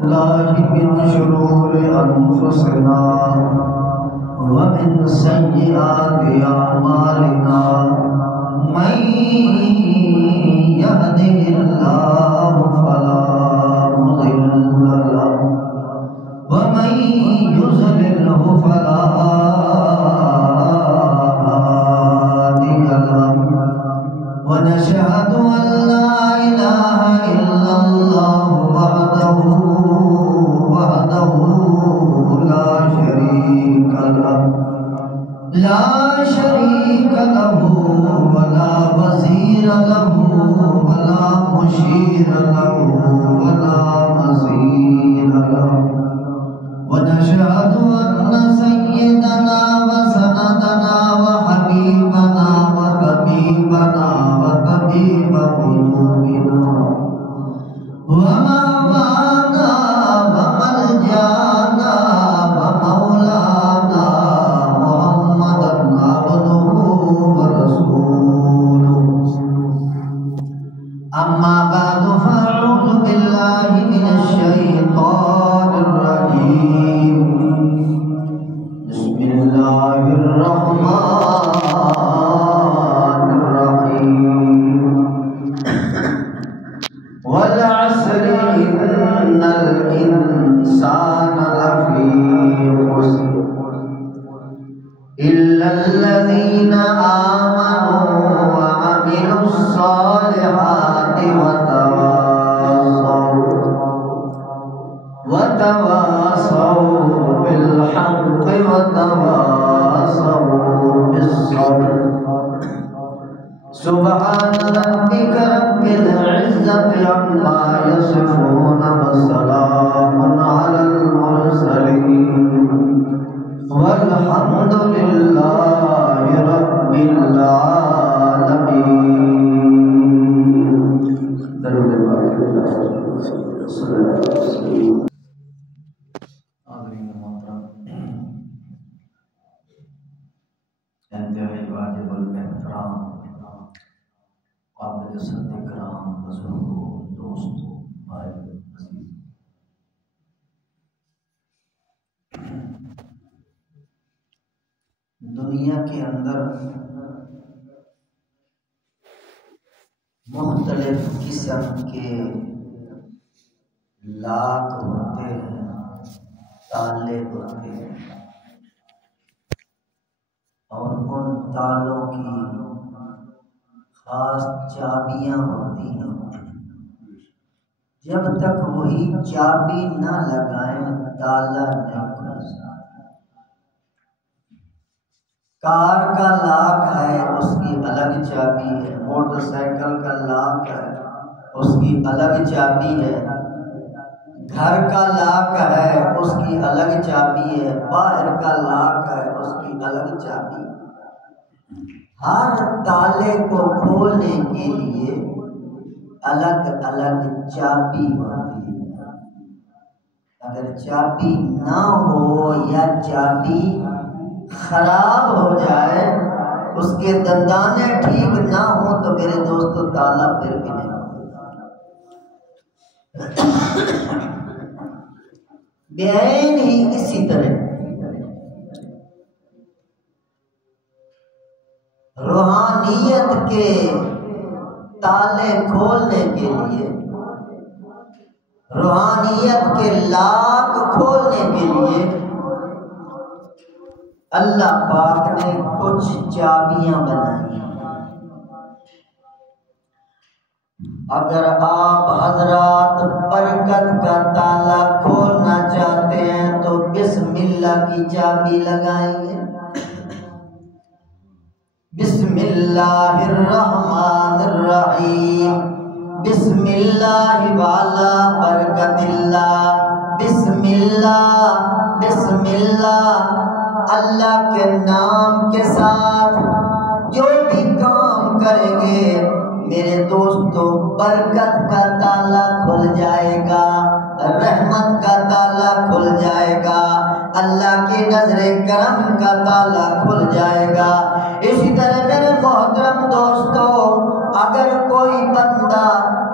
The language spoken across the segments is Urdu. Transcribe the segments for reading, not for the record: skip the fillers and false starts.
الله من شرور أنفسنا ومن سيئات أعمالنا من يهده الله فلا مضل له ومن يضلله فلا هادي له ونشهد أن لا إله إلا الله وحده لا شريك له ولا وزير له ولا مشير له ولا نصير له ونشهد أن سيدنا وسندنا وحبيبنا وطبيبنا وطبيب قلوبنا ومولانا وملجانا ومولانا محمدا عبده ورسوله أما بعد فأعوذ بالله من الشيطان الرجيم بسم الله الرحمن الرحيم والعصر إن الإنسان لفي خسر إلا الذين آمنوا وعملوا الصالحات وتواصوا بالحق وتواصوا بالصبر سبحان ربك رب العزة عما يصفون وسلام على المرسلين والحمد لله رب العالمين. انتہائی واجب الاحترام قابل صد کرام بزرگوں دوستوں بھائی عزیز، دنیا کے اندر مختلف قسم کے لاک ہوتے ہیں، تالے ہوتے ہیں، اور ان تالوں کی خاص چابیاں ہوتی ہیں۔ جب تک وہی چابی نہ لگائیں تالا نہیں کھل سکتا۔ کار کا لاک ہے، اس کی الگ چابی ہے، موٹر سائیکل کا لاک ہے، اس کی الگ چابی ہے، گھر کا لاک ہے، اس کی الگ چابی ہے، باہر کا لاک ہے، اس کی الگ چابی ہے۔ ہر تالے کو کھولنے کے لیے الگ الگ چابی ہوتی ہے۔ اگر چابی نہ ہو یا چابی خراب ہو جائے، اس کے دندانے ٹھیک نہ ہو تو میرے دوستو تالا پھر بھی نہیں ہوگا۔ بعین ہی اسی طرح روحانیت کے تالے کھولنے کے لیے، روحانیت کے لاک کھولنے کے لیے اللہ پاک نے کچھ چابیاں بنائی ہیں۔ اگر آپ حضرات برکت کا تالا کھولنا چاہتے ہیں تو بسم اللہ کی چابی لگائیے۔ بسم اللہ الرحمن الرحیم، بسم اللہ والا برکت اللہ، بسم اللہ بسم اللہ، اللہ کے نام کے ساتھ جو بھی کام کریں گے میرے دوستو برکت کا تالا کھل جائے گا، رحمت کا تالا کھل جائے گا، اللہ کی نظر کرم کا تالا کھل جائے گا۔ اسی طرح میرے محترم دوستو، اگر کوئی بندہ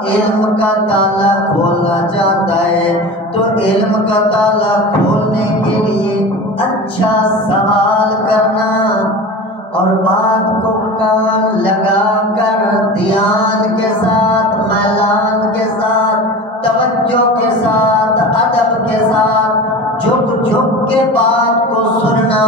علم کا تالا کھولنا چاہتا ہے تو علم کا تالا کھولنے کے لیے اچھا سوال کرنا اور بات کو کان لگا کر دھیان کے ساتھ، میلان کے ساتھ، توجہ کے ساتھ، ادب کے ساتھ جھک جھک کے بات کو سننا۔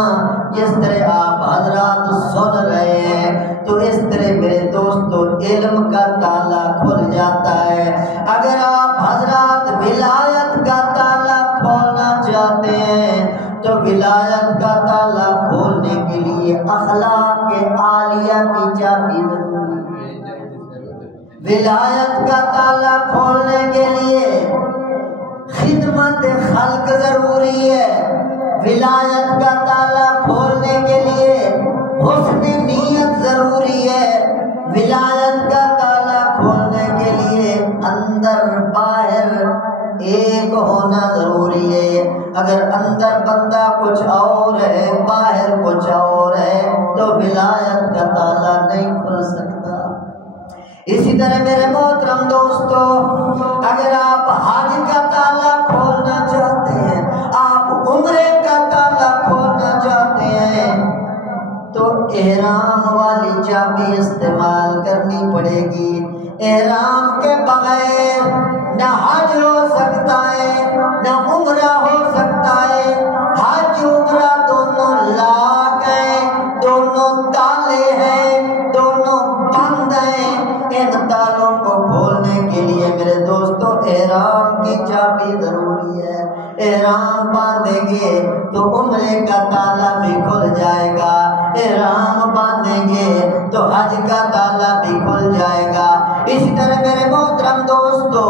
جس طرح آپ حضرات سن رہے ہیں تو اس طرح میرے دوستو علم کا تالا کھل جاتا ہے۔ اگر آپ حضرات ولایت کا تالا کھولنا چاہتے ہیں تو ولایت کا تالا کھولنے کے لیے اخلاق کے عالیہ کی چابی ضروری ہے۔ ولایت کا تالا کھولنے کے لیے خدمت خلق ضروری ہے۔ ولایت کا تالا کھولنے کے لیے حسن نیت ضروری ہے۔ ولایت کا تالا کھولنے کے لیے اندر باہر ایک ہونا ضروری ہے۔ اگر اندر بندہ کچھ اور ہے باہر کچھ اور ہے تو ولایت کا تالا نہیں کھل سکتا۔ اسی طرح میرے محترم دوستو، اگر آپ حج کا تالا کھولنا چاہتے ہیں، آپ عمرے کا تالا کھولنا چاہتے ہیں تو احرام والی چابی استعمال کرنی پڑے گی۔ احرام کے بغیر نہ حج ہو سکتا ہے نہ عمرہ ہو سکتا ہے۔ حج عمرہ دونوں لاک ہیں، دونوں تالے ہیں، دونوں بند ہیں۔ ان تالوں کو کھولنے کے لیے میرے دوستو احرام کی چابی ضروری ہے۔ احرام باندھیں گے تو عمرے کا تالا بھی کھل جائے گا، احرام باندھیں گے تو حج کا تالا بھی کھل جائے گا۔ اسی طرح میرے محترم دوستو،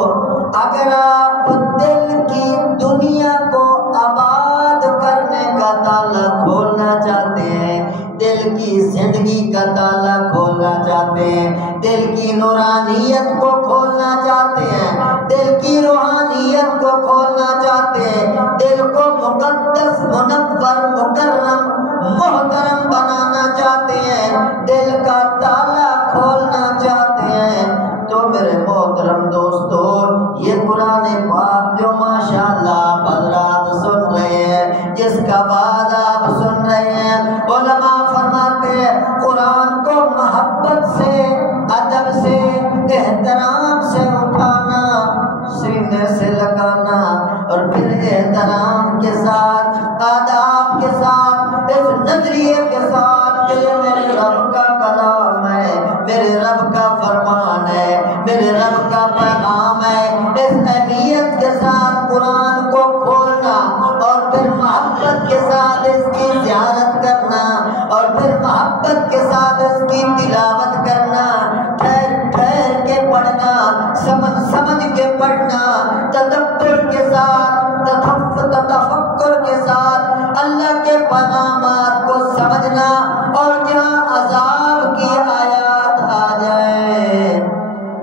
اگر آپ دل کی دنیا کو آباد کرنے کا تالا کھولنا چاہتے ہیں، دل کی زندگی کا تالا کھولنا چاہتے ہیں، دل کی نورانیت کو کھولنا چاہتے ہیں، دل کی روحانیت کو کھولنا چاہتے ہیں، دل کو مقدس، منور، مکرم، محترم بنانا چاہتے ہیں، دل کا تالا کھولنا چاہتے ہیں تو میرے محترم دوستو یہ قرآن پاک جو ماشاءاللہ آپ حضرات سن رہے ہیں، جس کا بعد آپ سن رہے ہیں، علماء فرماتے ہیں قرآن کو محبت سے، ادب سے، احترام سے اٹھانا، سینے سے لگانا اور پھر احترام کے ساتھ، آداب کے ساتھ، اس نظریے کے ساتھ کہ یہ میرے رب کا کلام ہے، میرے رب کا فرمان ہے، میرے رب کا پیغام ہے، اس اہمیت کے ساتھ قرآن کو کھولنا اور پھر محبت کے ساتھ اس کی زیارت کرنا اور پھر محبت کے ساتھ اس کی تلاوت کرنا، ٹھہر ٹھہر کے پڑھنا، سمجھ سمجھ کے پڑھنا، تدبر کے ساتھ، تفکر کے ساتھ اللہ کے پیغامات کو سمجھنا، اور جہاں عذاب کی آیات آ جائے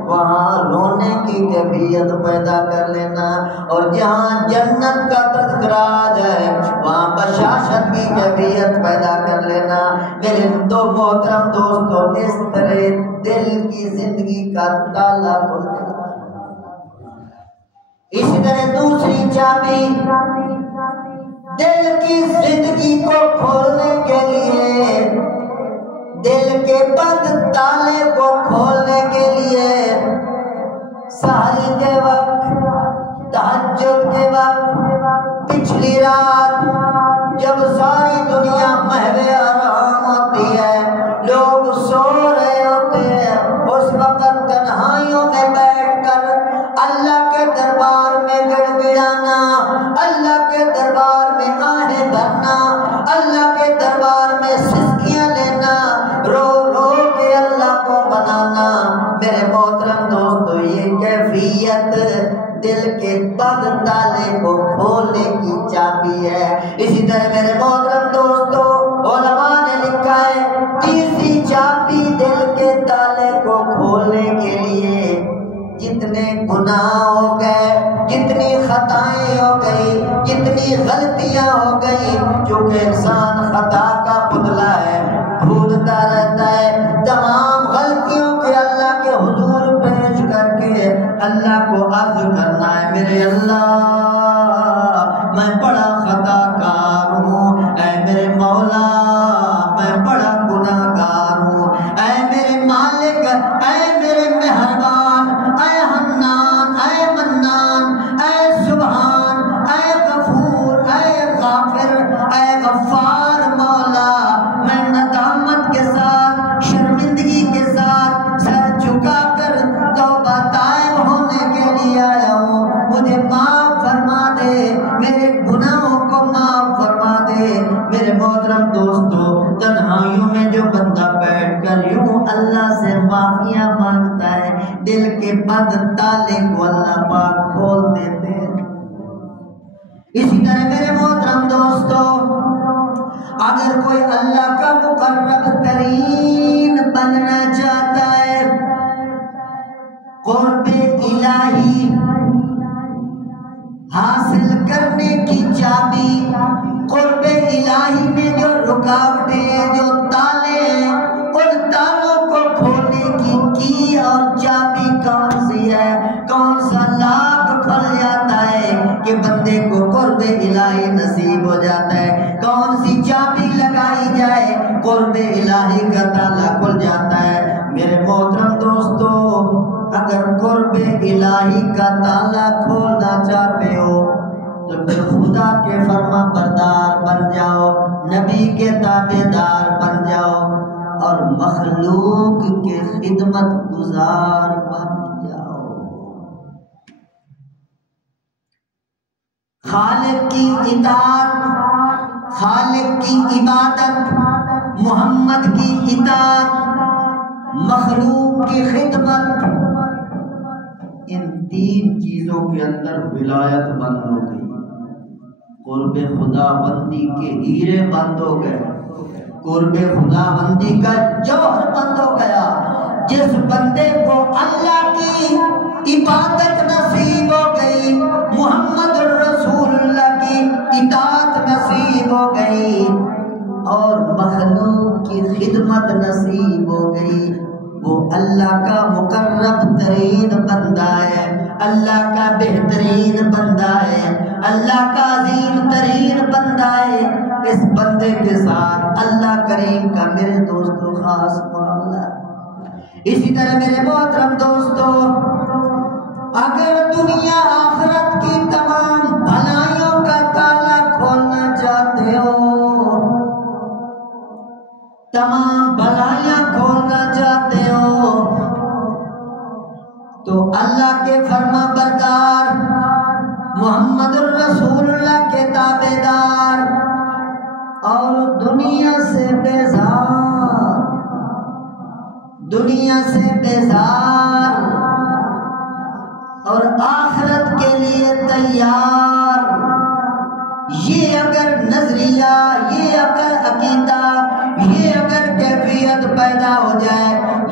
وہاں رونے کی کیفیت پیدا کر لینا، اور جہاں جنت کا تذکرہ آ جائے وہاں بشاشت کی کیفیت پیدا کر لینا۔ میرے دو محترم دوستو، اس طرح دل کی زندگی کا تالا کھل جائے۔ اسی طرح دوسری چابی دل کی زندگی کو کھولنے کے لیے، دل کے بند تالے کو کھولنے کے لیے، سحری کے وقت، تہجد کے وقت، پچھلی رات جب ساری دنیا محو آرام ہوتی ہے، لوگ سو رہے ہوتے ہیں، اس وقت تنہائیوں میں بیٹھ کر اللہ کے دربار میں گڑ گڑانا، اللہ کے دربار میں آہیں بھرنا، اللہ کے دربار میں سسکیاں لینا، رو رو کے اللہ کو بنانا۔ میرے محترم دوستو، یہ کیفیت دل کے بند تالے کو کھولنے کی چابی ہے۔ اسی طرح میرے محترم دوستو، علماء نے لکھا ہے تیسری چابی دل کے تالے کو کھولنے کے لیے، جتنے گناہ ہو گئے، جتنی خطائیں ہو گئی، جتنی غلطیاں ہو گئی، چونکہ انسان خطا کا پتلا ہے، بھولتا رہتا ہے، تمام غلطیوں کے اللہ کے حضور پیش کر کے میں بڑا خطا کار ہوں، اے میرے مولا میں بڑا گناہ گار ہوں، اے میرے مالک، اے میرے مہربان، اے حنان، اے منان، اے سبحان، اے غفور، اے غافر، اے غفار مولا، میں ندامت کے ساتھ، شرمندگی کے ساتھ سر جھکا کر توبہ طائب ہونے کے لیے آیا ہوں، مجھے معاف فرما دے، میرے گناہوں کو معاف فرما دے۔ میرے محترم دوستو، تنہائیوں میں جو بندہ بیٹھ کر یوں اللہ سے معافیاں مانگتا ہے، دل کے بند تالے کو اللہ پاک کھول دیتے ہیں۔ اسی طرح میرے محترم دوستو، اگر کوئی اللہ کا مقرب ترین بننا چاہتا ہے، قرب الہی حاصل کرنے کی چابی، قرب الہی میں جو رکاوٹیں ہیں، جو تالے ہیں، ان تالوں کو کھولنے کی اور چابی کون سی ہے؟ کون سا لاک کھل جاتا ہے کہ بندے کو قرب الہی نصیب ہو جاتا ہے؟ کون سی چابی لگائی جائے قرب الہی کا تالا کھل جاتا ہے؟ میرے محترم دوستو، اگر قرب الہی کا تالا کھولنا چاہتے ہو تو پھر خدا کے فرما بردار بن جاؤ، نبی کے تابع دار بن جاؤ اور مخلوق کے خدمت گزار بن جاؤ۔ خالق کی اطاعت، خالق کی عبادت، محمد کی اطاعت، مخلوق کی خدمت، ان تین چیزوں کے اندر ولایت بند ہو گئی، قرب خدا بندی کے ہیرے بند ہو گئے، قرب خدا بندی کا جوہر بند ہو گیا۔ جس بندے کو اللہ کی عبادت نصیب ہو گئی، محمد رسول اللہ کی اطاعت نصیب ہو گئی اور مخلوق کی خدمت نصیب ہو گئی، وہ اللہ کا مقرب ترین بندہ ہے، اللہ کا بہترین بندہ ہے، اللہ کا عظیم ترین بندہ ہے۔ اس بندے کے ساتھ اللہ کریم کا میرے دوستو خاص معاملہ ہے۔ اسی طرح میرے محترم دوستو، اگر دنیا آخرت کی تمام بھلائیوں کا تالا کھولنا چاہتے ہو، تمام بھلائیاں کھولنا چاہتے ہو، تو اللہ کے فرما بردار، محمد الرسول اللہ کے تابع دار اور دنیا سے بیزار، دنیا سے بیزار اور آخرت کے لیے تیار، یہ اگر نظریہ، یہ اگر عقیدہ، یہ اگر کیفیت پیدا ہو جائے،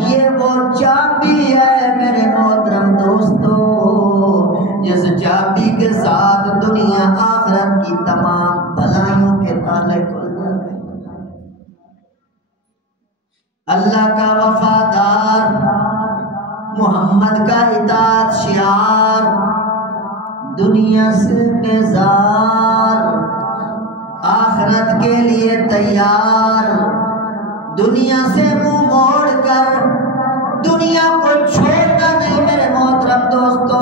یہ وہ چابی ہے میرے محترم دوستو، جس چابی کے ساتھ دنیا آخرت کی تمام بھلائیوں کے تالے کھل جاتے ہیں۔ اللہ کا وفادار، محمد کا اطاعت شعار، دنیا سے بیزار، آخرت کے لیے تیار، دنیا سے منہ موڑ کر دنیا کو چھوڑنا نہیں میرے محترم دوستو۔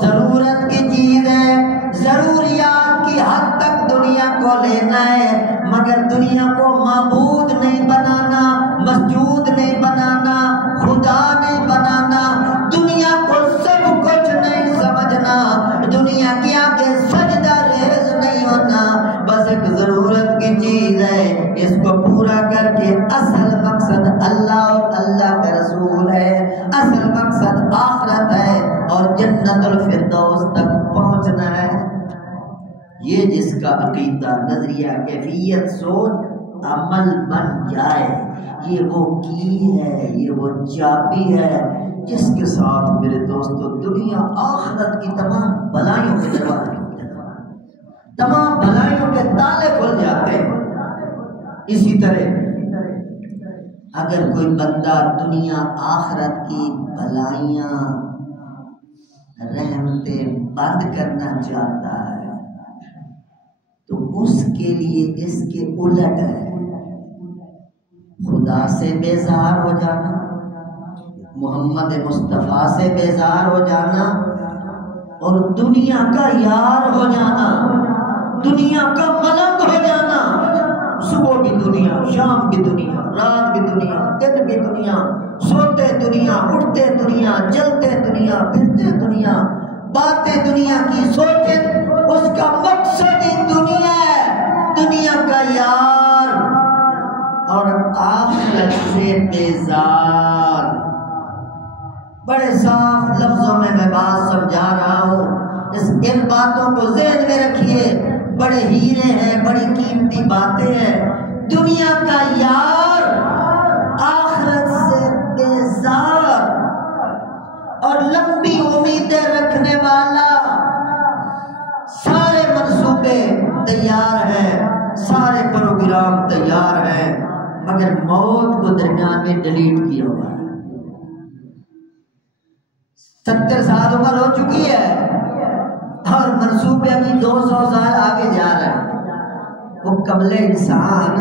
ضرورت کی چیز ہے، ضروریات کی حد تک دنیا کو لینا ہے، مگر دنیا کو معبود نہیں بنانا، مسجود نہیں بنانا، خدا نہیں بنانا، دنیا کو سب کچھ نہیں سمجھنا، دنیا کے آگے سجدہ ریز نہیں ہونا، بس ایک ضرورت کی چیز ہے، اس کو پورا کر کے اصل مقصد اللہ اور اللہ کا رسول ہے، اصل مقصد آخرت ہے اور جنت الفردوس تک پہنچنا ہے۔ یہ جس کا عقیدہ، نظریہ، کیفیت، سوچ، عمل بن جائے، یہ وہ کی ہے، یہ وہ چابی ہے جس کے ساتھ میرے دوستو دنیا آخرت کی تمام بھلائیوں کے دروازے کھل جاتے ہیں، تمام بھلائیوں کے تالے کھل جاتے ہیں۔ اسی طرح اگر کوئی بندہ دنیا آخرت کی بھلائیاں، رحمتیں بند کرنا چاہتا ہے اس کے لیے اس کے الٹ ہے، خدا سے بیزار ہو جانا، محمد مصطفیٰ سے بیزار ہو جانا اور دنیا کا یار ہو جانا، دنیا کا ملک ہو جانا، صبح بھی دنیا، شام بھی دنیا، رات بھی دنیا، دن بھی دنیا، سوتے دنیا، اٹھتے دنیا، چلتے دنیا، پھرتے دنیا، باتیں دنیا کی، سوچے اس کا مقصد ہی دنیا ہے، دنیا کا یار اور آخرت سے بیزار۔ بڑے صاف لفظوں میں بات سمجھا رہا ہوں، ان باتوں کو ذہن میں رکھیے، بڑے ہیرے ہیں، بڑی قیمتی باتیں ہیں۔ دنیا کا یار، آخرت سے بیزار اور لمبی امیدیں رکھنے والا، سارے منصوبے تیار ہیں، سارے پروگرام تیار ہیں، مگر موت کو درمیان میں ڈیلیٹ کیا ہوا ہے۔ 70 سال عمر ہو چکی ہے اور منصوبے ابھی 200 سال آگے جا رہے ہیں۔ وہ قبل انسان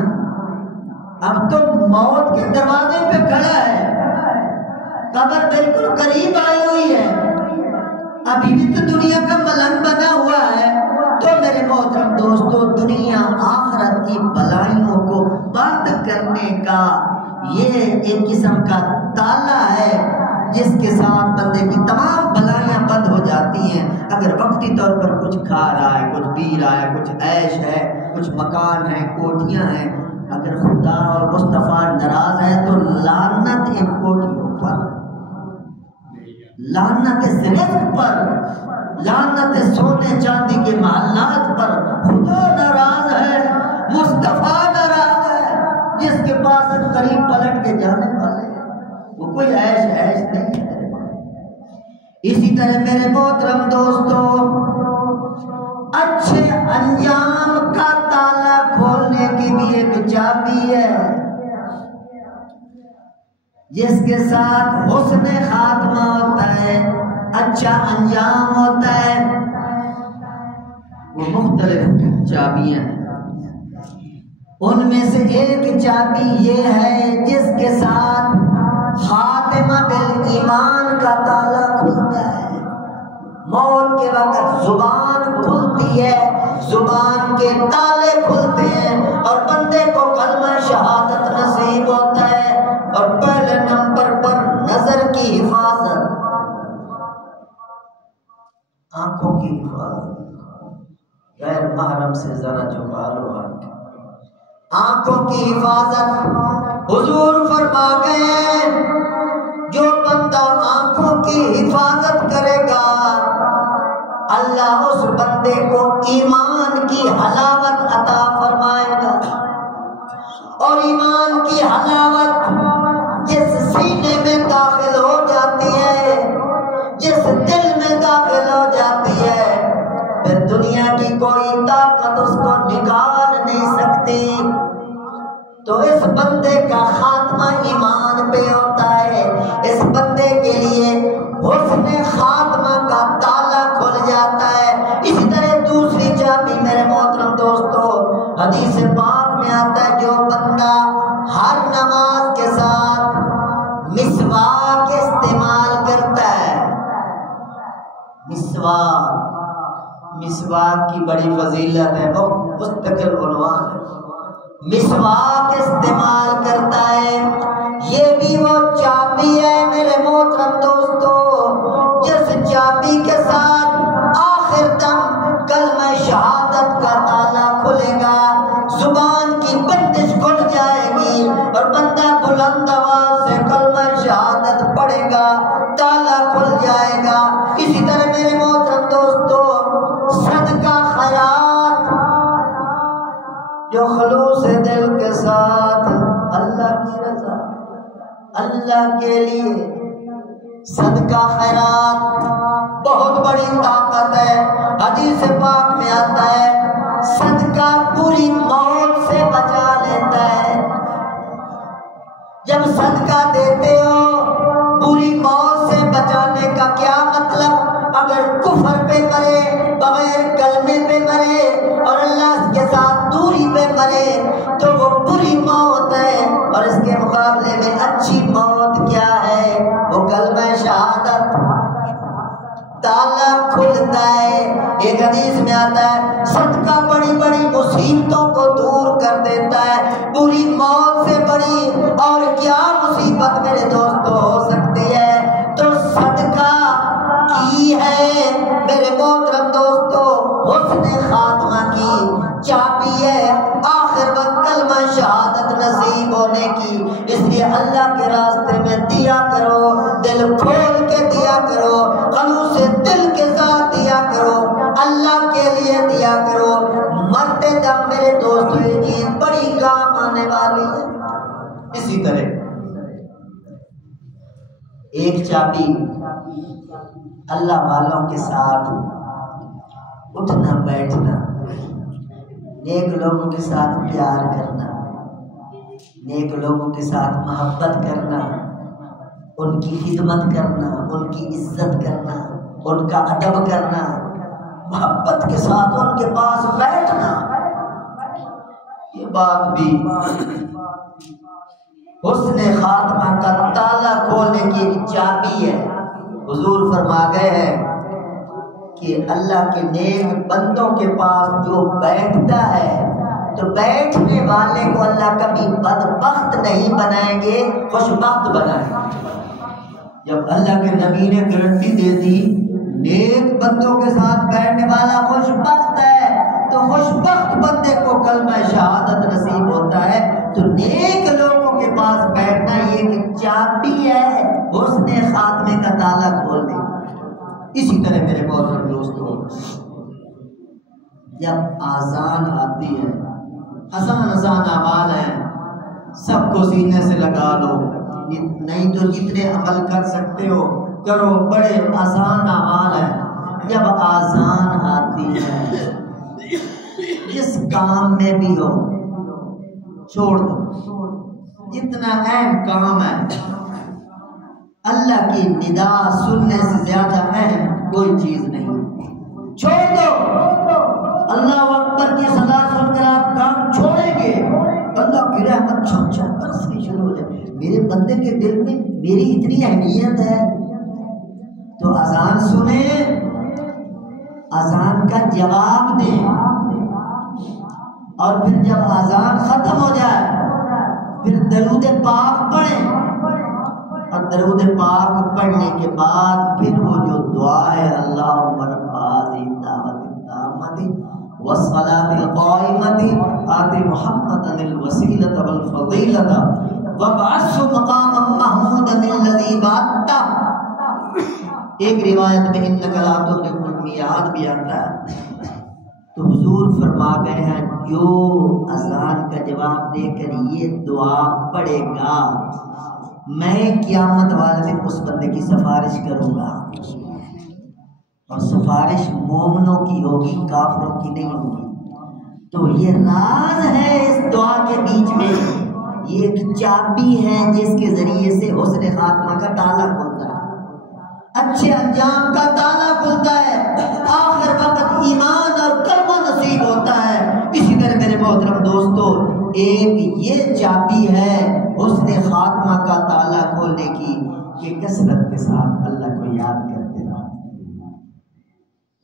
اب تو موت کے دروازے پہ کھڑا ہے، قبر بالکل قریب آئی ہوئی ہے، ابھی بھی تو دنیا کا ملنگ بنا ہوا ہے۔ تو میرے محترم دوستو، دنیا آخرت کی بلائیوں کو بند کرنے کا یہ ایک قسم کا تالا ہے جس کے ساتھ بندے کی تمام بلائیاں بند ہو جاتی ہیں۔ اگر وقتی طور پر کچھ کھا رہا ہے، کچھ پی رہا ہے، کچھ عیش ہے، کچھ مکان ہے، کوٹھیاں ہیں، اگر خدا اور مصطفیٰ ناراض ہے تو لعنت ان کوٹھیوں پر، لعنت اس رزق پر، لعنت سونے چاندی کے محلات پر۔ خدا ناراض ہے، مصطفیٰ ناراض ہے، جس کے پاس قریب پلٹ کے جانے والے ہیں، وہ کوئی عیش نہیں ہے۔ اسی طرح میرے محترم دوستو، اچھے انجام کا تالا کھولنے کی بھی ایک چابی ہے، جس کے ساتھ حسن خاتمہ ہوتا ہے، اچھا انجام ہوتا ہے۔ وہ مختلف چابیاں ہیں، ان میں سے ایک چابی یہ ہے جس کے ساتھ خاتمہ بالایمان کا تالا کھلتا ہے۔ موت کے وقت زبان کھلتی ہے، زبان کے تالے کھلتے ہیں اور بندے کو کلمہ شہادت نصیب ہوتا ہے۔ اور پہلے نمبر پر نظر کی حفاظت، آنکھوں کی حفاظت، غیر محرم سے ذرا جھکا لو آنکھوں کی حفاظت۔ حضور فرما گئے جو بندہ آنکھوں کی حفاظت کرے گا، اللہ اس بندے کو ایمان کی حلاوت عطا فرمائے گا۔ اور ایمان کی حلاوت جس سینے میں داخل ہو جاتی ہے، جس دل میں داخل ہو جاتی ہے، پھر دنیا کی کوئی طاقت اس کو نکال نہیں سکتی۔ تو اس بندے کا خاتمہ ایمان پہ ہوتا ہے، اس بندے کے لیے حسن خاتمہ کا تالا کھل جاتا ہے۔ اسی طرح دوسری چابی میرے محترم دوستو، حدیث پاک میں آتا ہے جو بندہ ہر نماز کے ساتھ مسواک استعمال کرتا ہے، مسواک کی بڑی فضیلت ہے، وہ مستقل عنوان ہے۔ مسواک استعمال کرتا ہے، یہ بھی وہ چابی ہے میرے محترم دوستو، جس چابی کے ساتھ آخر دم کلمہ شہادت کا تالا کھلے گا، زبان کی بندش کھل جائے گی اور بندہ بلند آواز سے کلمہ شہادت پڑھے گا، تالا کھل جائے گا۔ اسی طرح میرے محترم دوستو، صدقہ خیرات جو خلوص دل کے ساتھ اللہ کی رضا، اللہ کے لیے صدقہ خیرات بہت بڑی طاقت ہے۔ حدیث پاک میں آتا ہے صدقہ پوری موت سے بچا لیتا ہے۔ جب صدقہ دیتے ہو پوری موت سے بچانے کا کیا مطلب؟ اگر کفر پہ مرے، بغیر کلمے پہ مرے اور اللہ کے ساتھ مرے تو وہ بری موت ہے، اور اس کے مقابلے میں اچھی موت کیا ہے؟ وہ کلمہ شہادت۔ تالا کھلتا ہے۔ ایک حدیث میں آتا ہے صدقہ بڑی بڑی مصیبتوں کو دور کر دیتا ہے، بری موت سے بڑی اور کیا مصیبت میرے دوستو ہو سکتی ہے؟ تو صدقہ کی ہے میرے محترم دوستو، حسن خاتمہ کی چابی ہے آخر وقت کلمہ شہادت نصیب ہونے کی۔ اس لیے اللہ کے راستے میں دیا کرو، دل کھول کے دیا کرو، خلوص دل کے ساتھ دیا کرو، اللہ کے لیے دیا کرو۔ مرتے دم میرے دوستو یہ چیز بڑی کام آنے والی ہے۔ اسی طرح ایک چابی اللہ والوں کے ساتھ اٹھنا بیٹھنا، نیک لوگوں کے ساتھ پیار کرنا، نیک لوگوں کے ساتھ محبت کرنا، ان کی خدمت کرنا، ان کی عزت کرنا، ان کا ادب کرنا، محبت کے ساتھ ان کے پاس بیٹھنا، یہ بات بھی حسن خاتمہ کا تالا کھولنے کی ایک چابی ہے۔ حضور فرما گئے ہیں کہ اللہ کے نیک بندوں کے پاس جو بیٹھتا ہے تو بیٹھنے والے کو اللہ کبھی بدبخت نہیں بنائیں گے، خوش بخت بنائیں گے۔ جب اللہ کے نبی نے گارنٹی دے دی نیک بندوں کے ساتھ بیٹھنے والا خوش بخت ہے، تو خوش بخت بندے کو کلمہ شہادت نصیب ہوتا ہے۔ تو نیک لوگوں کے پاس بیٹھنا یہ ایک چابی ہے حسن خاتمے کا تالا کھولنے کی۔ اسی طرح میرے محترم دوستو، جب آذان آتی ہے، آسان آسان اعمال ہیں، سب کو سینے سے لگا لو، نہیں تو جتنے عمل کر سکتے ہو کرو، بڑے آسان اعمال ہیں۔ جب آذان آتی ہے جس کام میں بھی ہو چھوڑ دو، جتنا اہم کام ہے اللہ کی ندا سننے سے زیادہ اہم کوئی چیز نہیں، چھوڑ دو۔ اللہ اکبر کی صدا سن کر آپ کام چھوڑیں گے، اللہ کی رحمت چھم چھم برسنی شروع ہو جائے۔ میرے بندے کے دل میں میری اتنی اہمیت ہے، تو اذان سنیں، اذان کا جواب دیں، اور پھر جب اذان ختم ہو جائے پھر درود پاک پڑھیں، اور درود پاک پڑھنے کے بعد پھر وہ جو دعا ہے اللہم رب هذه الدعوة التامة والصلاة القائمة آت محمدا الوسیلة والفضیلة وابعثه مقاما محمودا الذی وعدته۔ ایک روایت میں انک لا تخلف المیعاد بھی آتا ہے۔ تو حضور فرما گئے ہیں جو اذان کا جواب دے کر یہ دعا پڑھے گا، میں قیامت والے دن اس بندے کی سفارش کروں گا، اور سفارش مومنوں کی ہوگی، کافروں کی نہیں ہوگی۔ تو یہ راز ہے اس دعا کے بیچ میں، یہ ایک چابی ہے جس کے ذریعے سے حسن خاتمہ کا تالا کھلتا ہے، اچھے انجام کا تالا کھلتا ہے، آخر وقت ایمان اور کلمہ نصیب ہوتا ہے۔ اسی طرح میرے محترم دوستو، ایک یہ چابی ہے حسن خاتمہ کا تالا کھولنے کی کہ کثرت کے ساتھ اللہ کو یاد کرتے رہو۔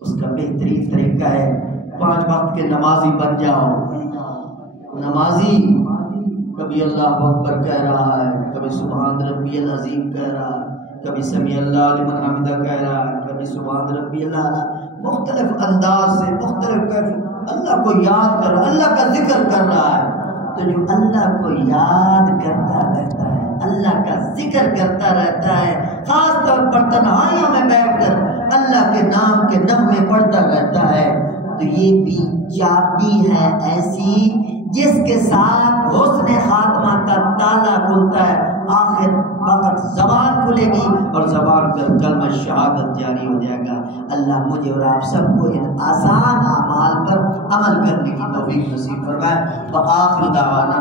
اس کا بہترین طریقہ ہے 5 وقت کے نمازی بن جاؤ۔ نمازی کبھی اللہ اکبر کہہ رہا ہے، کبھی سبحان ربی العظیم کہہ رہا ہے، کبھی سمیع اللہ لمن حمدہ کہہ رہا ہے، کبھی سبحان ربی العلیٰ، مختلف انداز سے مختلف اللہ کو یاد کر، اللہ کا ذکر کر رہا ہے۔ تو جو اللہ کو یاد کرتا رہتا ہے، اللہ کا ذکر کرتا رہتا ہے، خاص طور پر تنہائیوں میں بیٹھ کر اللہ کے نام کے نغمے پڑھتا رہتا ہے، تو یہ بھی چابی ہے ایسی جس کے ساتھ حسن خاتمہ کا تالا کھلتا ہے۔ آخر وقت زبان کھلے گی اور زبان پر کلمہ شہادت جاری ہو جائے گا۔ اللہ مجھے اور آپ سب کو ان آسان اعمال پر عمل کرنے کی توفیق نصیب فرمائے۔ وآخر دعوانا